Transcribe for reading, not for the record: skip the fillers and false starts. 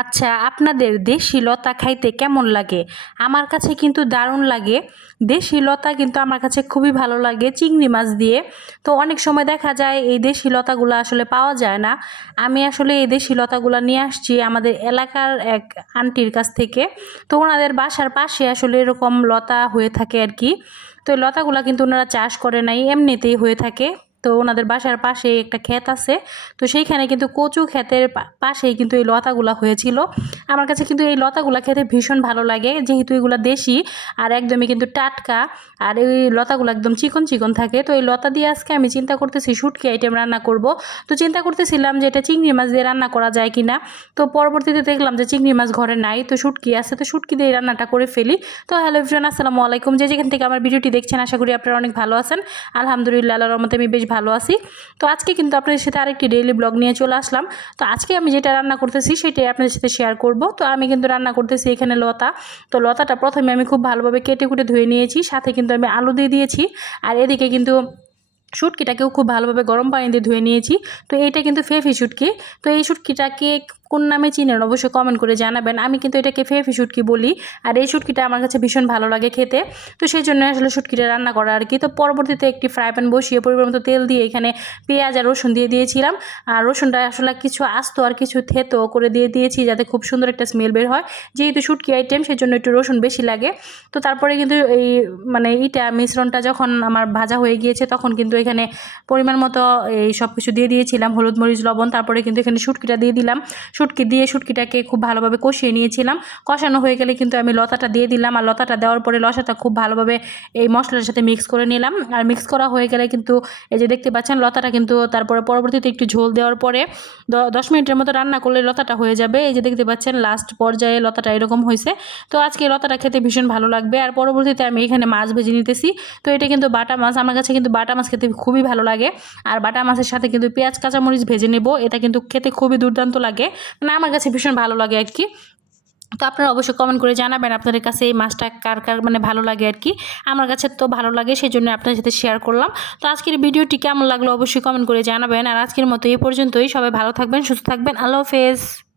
আচ্ছা, আপনাদের দেশি লতা খাইতে কেমন লাগে? আমার কাছে কিন্তু দারুণ লাগে। দেশি লতা কিন্তু আমার কাছে খুবই ভালো লাগে চিংড়ি মাছ দিয়ে। তো অনেক সময় দেখা যায় এই দেশি লতাগুলা আসলে পাওয়া যায় না। আমি আসলে এই দেশি লতাগুলা নিয়ে আসছি আমাদের এলাকার এক আন্টির কাছ থেকে। তো ওনাদের বাসার পাশে আসলে এরকম লতা হয়ে থাকে আরকি। তো এই লতাগুলা কিন্তু ওনারা চাষ করে নাই, এমনিতেই হয়ে থাকে। তো ওনাদের বাসার পাশে একটা ক্ষেত আছে। তো সেইখানে কিন্তু কচু ক্ষেতের পাশেই কিন্তু এই লতাগুলা হয়েছিল। আমার কাছে কিন্তু এই লতাগুলা খেতে ভীষণ ভালো লাগে, যেহেতু এগুলা দেশি আর একদমই কিন্তু টাটকা। আর এই লতাগুলো একদম চিকন চিকন থাকে। তো এই লতা দিয়ে আজকে আমি চিন্তা করতেছি শুটকি আইটেম রান্না করব। তো চিন্তা করতেছিলাম যে এটা চিংড়ি মাছ দিয়ে রান্না করা যায় কিনা। তো পরবর্তীতে দেখলাম যে চিংড়ি মাছ ঘরে নাই, তো শুটকি আছে, তো শুটকি দিয়ে রান্নাটা করে ফেলি। তো হ্যালো এভরিওয়ান, আসসালামু আলাইকুম। যে যেখান থেকে আমার ভিডিওটি দেখছেন আশা করি আপনারা অনেক ভালো আছেন। আলহামদুলিল্লাহ, আল্লাহর রহমতে আমি বেশ ভালো আছি। তো আজকে কিন্তু আপনাদের সাথে আরেকটি ডেইলি ব্লগ নিয়ে চলে আসলাম। তো আজকে আমি যেটা রান্না করতেছি সেটাই আপনাদের সাথে শেয়ার করব। তো আমি কিন্তু রান্না করতেছি এখানে লতা। তো লতাটা প্রথমে আমি খুব ভালোভাবে কেটে কুটে ধুয়ে নিয়েছি, সাথে কিন্তু আমি আলু দিয়ে দিয়েছি। আর এদিকে কিন্তু শুটকিটাকেও খুব ভালোভাবে গরম পানি দিয়ে ধুয়ে নিয়েছি। তো এইটা কিন্তু ফেফি শুটকি। তো এই শুটকিটাকে কোন নামে চিনেন অবশ্যই কমেন্ট করে জানাবেন। আমি কিন্তু এটাকে ফেফি শুটকি বলি। আর এই শুটকিটা আমার কাছে ভীষণ ভালো লাগে খেতে। তো সেই জন্য আসলে শুটকিটা রান্না করা আর কি। তো পরবর্তীতে একটি ফ্রাই প্যান বসিয়ে পরিমাণ মতো তেল দিয়ে এখানে পেঁয়াজ আর রসুন দিয়ে দিয়েছিলাম। আর রসুনটা আসলে কিছু আস্ত আর কিছু থেতো করে দিয়ে দিয়েছি, যাতে খুব সুন্দর একটা স্মেল বের হয়। যেহেতু শুটকি আইটেম সেই জন্য একটু রসুন বেশি লাগে। তো তারপরে কিন্তু এই মিশ্রণটা যখন আমার ভাজা হয়ে গিয়েছে, তখন কিন্তু এখানে পরিমাণ মতো এই সব কিছু দিয়ে দিয়েছিলাম, হলুদ মরিচ লবণ। তারপরে কিন্তু এখানে শুটকিটা দিয়ে দিলাম। শুটকিটাকে খুব ভালোভাবে কষিয়ে নিয়েছিলাম। কষানো হয়ে গেলে কিন্তু আমি লতাটা দিয়ে দিলাম। আর লতাটা দেওয়ার পরে লতাটা খুব ভালোভাবে এই মশলার সাথে মিক্স করে নিলাম। আর মিক্স করা হয়ে গেলে কিন্তু এই যে দেখতে পাচ্ছেন লতাটা কিন্তু তারপরে পরবর্তীতে একটু ঝোল দেওয়ার পরে 10 মিনিটের মতো রান্না করলে লতাটা হয়ে যাবে। এই যে দেখতে পাচ্ছেন লাস্ট পর্যায়ে লতাটা এরকম হয়েছে। তো আজকে লতাটা খেতে ভীষণ ভালো লাগবে। আর পরবর্তীতে আমি এখানে মাছ ভেজে নিতেছি। তো এটা কিন্তু বাটা মাছ, আমার কাছে কিন্তু বাটা মাছ খেতে খুবই ভালো লাগে। আর বাটা মাছের সাথে কিন্তু পেঁয়াজ কাঁচামরিচ ভেজে নেব, এটা কিন্তু খেতে খুবই দুর্দান্ত লাগে, মানে আমার কাছে ভীষণ ভালো লাগে আর কি। তো আপনারা অবশ্যই কমেন্ট করে জানাবেন আপনাদের কাছে এই মাছটা কার কার মানে ভালো লাগে আর কি। আমার কাছে তো ভালো লাগে, সেই জন্য আপনাদের সাথে শেয়ার করলাম। তো আজকের ভিডিওটি কেমন লাগলো অবশ্যই কমেন্ট করে জানাবেন। আর আজকের মতো এই পর্যন্তই। সবাই ভালো থাকবেন, সুস্থ থাকবেন। আল্লাহ হাফেজ।